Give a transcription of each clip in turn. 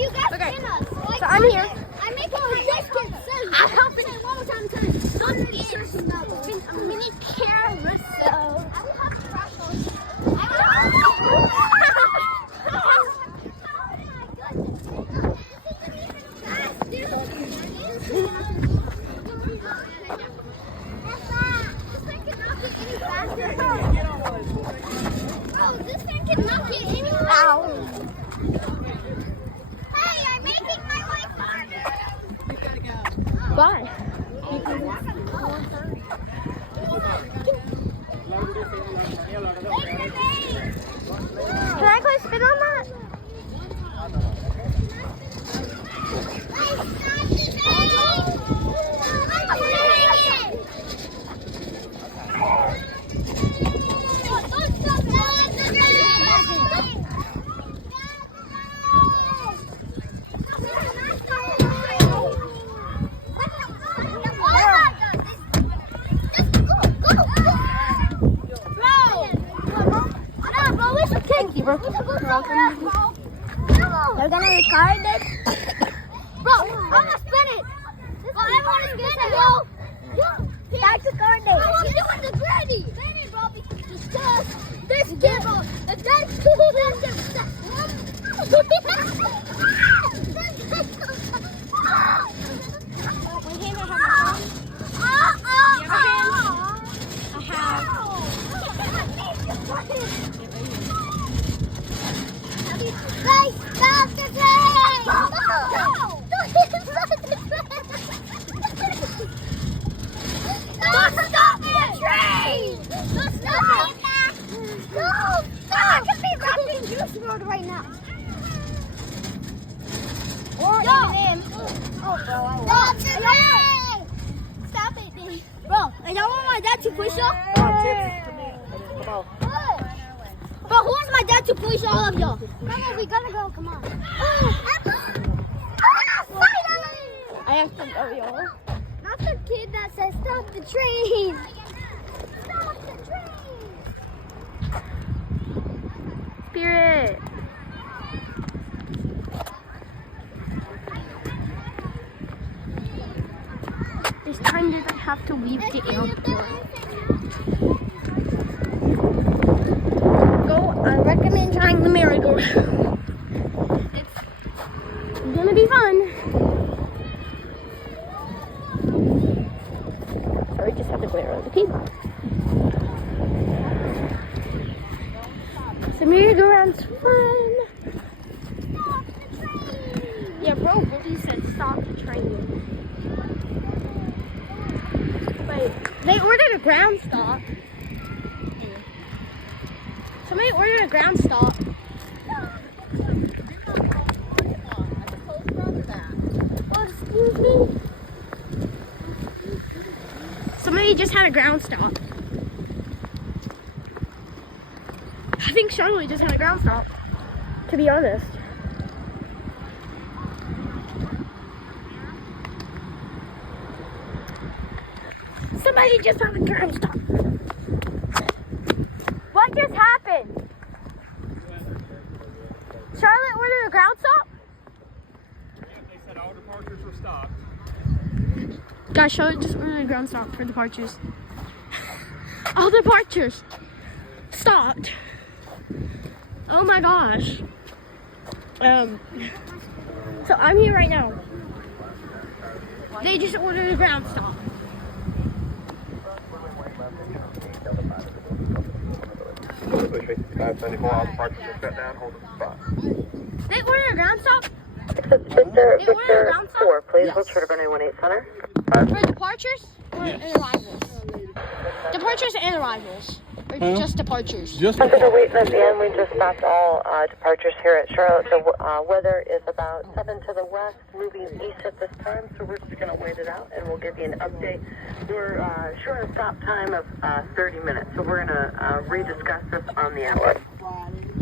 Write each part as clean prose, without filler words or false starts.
you guys Okay. in us. Like, So I'm here. I'm making my life concern. I'm helping it one more time. Don't get yours level. It's been a mini carousel. I will have to crash those. Bro, this thing cannot get any faster. Hey, I'm making my life harder. Bye. Can I go spin on that? Thank you, bro. They're gonna record it. Bro, I'm gonna spin it. Well, I want to spin it. Back to card I'm doing the granny. Spin it, bro, because this kid, bro, if that's cool, then Guys, stop the train! No! Don't stop the train! Don't stop the train! Don't stop it! No! Stop! I could be rapping Juice WRLD right now. Or him. Oh, bro. Stop the train! Stop it, dude. Bro, I don't want my dad to push off. Bro, who wants my dad to push all of y'all? Come on, we gotta go. Come on. I have to go, y'all. Not the kid that says stop the train. Stop the train. Spirit. This time doesn't have to leave the airport. I recommend trying the merry-go-round. It's gonna be fun. Or we just have to go around the people. So merry-go-round's fun. Stop the train. Yeah, bro, Woody said stop the train. Wait, they ordered a ground stop. Somebody ordered a ground stop. Oh, excuse me. Somebody just had a ground stop. I think Charlotte just had a ground stop, to be honest. Somebody just had a ground stop. What just happened? Charlotte ordered a ground stop? Yeah, they said all departures were stopped. Guys, Charlotte just ordered a ground stop for departures. All departures stopped. Oh my gosh. So I'm here right now. They just ordered a ground stop. All departures were shut down. Hold the spot. They ordered a ground stop? Victor 4, please hold short of runway 18 center. For departures or arrivals? Departures and arrivals. Or just departures? Just Under the wait at the end, we just stopped all departures here at Charlotte. The weather is about 7 to the west, moving east at this time, so we're just going to wait it out and we'll give you an update. We're showing a stop time of 30 minutes, so we're going to rediscuss this on the hour.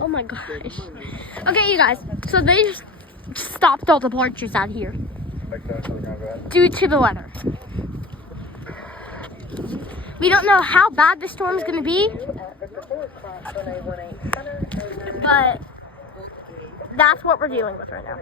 Oh my gosh. Okay, you guys. So they just stopped all departures out here due to the weather. We don't know how bad the storm is going to be, but that's what we're dealing with right now.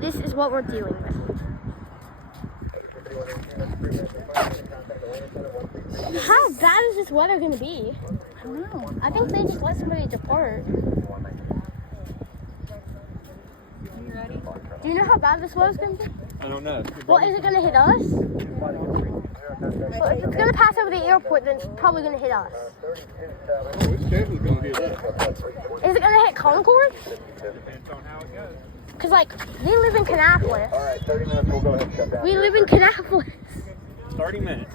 This is what we're dealing with. How bad is this weather going to be? I don't know. I think they just let somebody depart. You ready? Do you know how bad this weather's going to be? I don't know. Well, is it going to hit us? Well, if it's going to pass over the airport, then it's probably going to hit us. It's definitely going to hit us. Is it going to hit Concord? Depends on how it goes. Because, like, we live in Kannapolis. All right, 30 minutes, we'll go ahead and shut down. We live in Kannapolis. 30 minutes.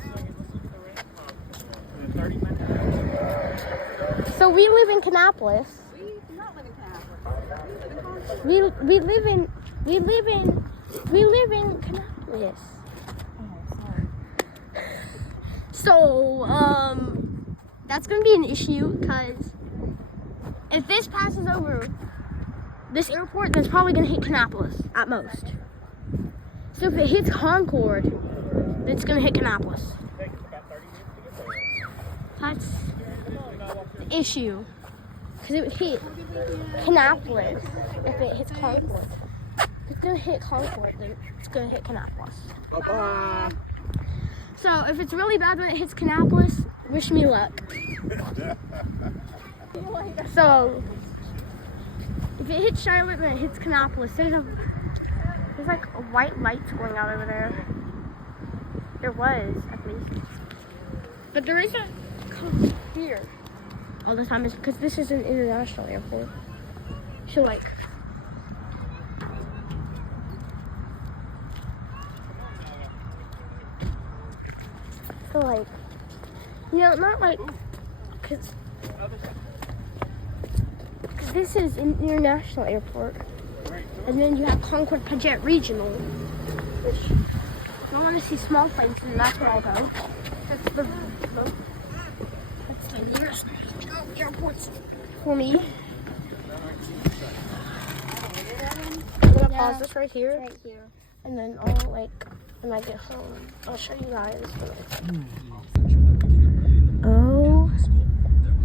In 30 minutes. So we live in Kannapolis. We do not live in Kannapolis. We live in Kannapolis. So, that's gonna be an issue because if this passes over this airport, then it's probably gonna hit Kannapolis at most. So if it hits Concord, then it's gonna hit Kannapolis. That's the issue. Because it would hit Kannapolis if it hits Concord. If it's gonna hit Concord, then it's gonna hit Kannapolis. Bye-bye. So if it's really bad when it hits Kannapolis, wish me luck. So if it hits Charlotte and it hits Kannapolis, there's like a white lights going out over there. There was, at least. But there isn't here all the time, is because this is an international airport. So like you know, not like, because this is an international airport, and then you have Concord Paget Regional, which if I want to see small planes, then that's where I'll go. That's the nearest airports for me. I'm gonna pause this right here, and then I'll when I get home, I'll show you guys.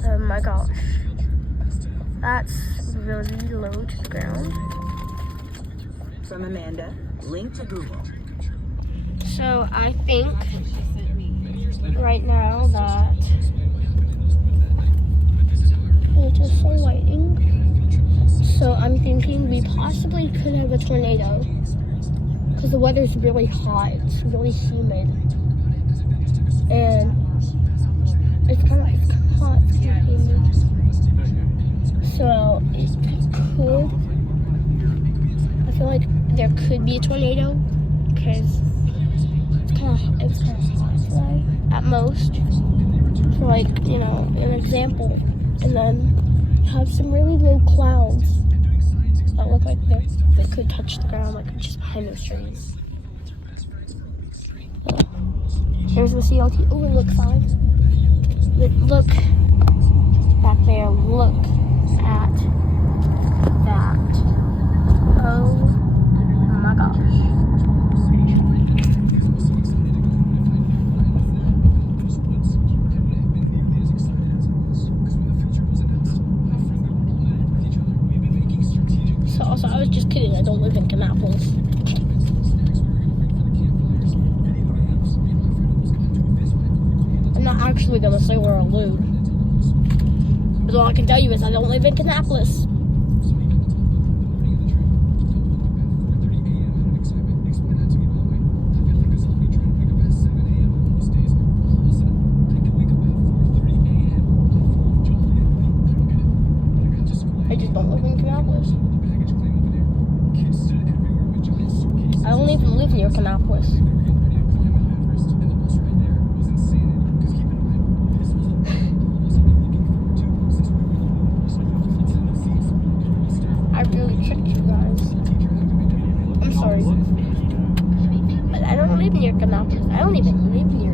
Oh my gosh. That's really low to the ground. From Amanda, link to Google. So I think right now that it's just full lighting. So I'm thinking we possibly could have a tornado. Because the weather's really hot, it's really humid. And it's kind of hot, it's kind of humid. So it could, I feel like there could be a tornado because it's kind of hot today at most. For you know, an example. And then have some really low clouds that look like they could touch the ground, like just behind those trees. There's the CLT. Oh, look, fine. Look back there. Look at that. Oh my gosh. So also, I was just kidding. I don't live in Kannapolis. I'm not actually gonna say where I live. But all I can tell you is I don't live in Kannapolis. I just don't live in Kannapolis. I don't even live near Kannapolis. I really tricked you guys. I'm sorry. But I don't live near Kannapolis. I don't even live near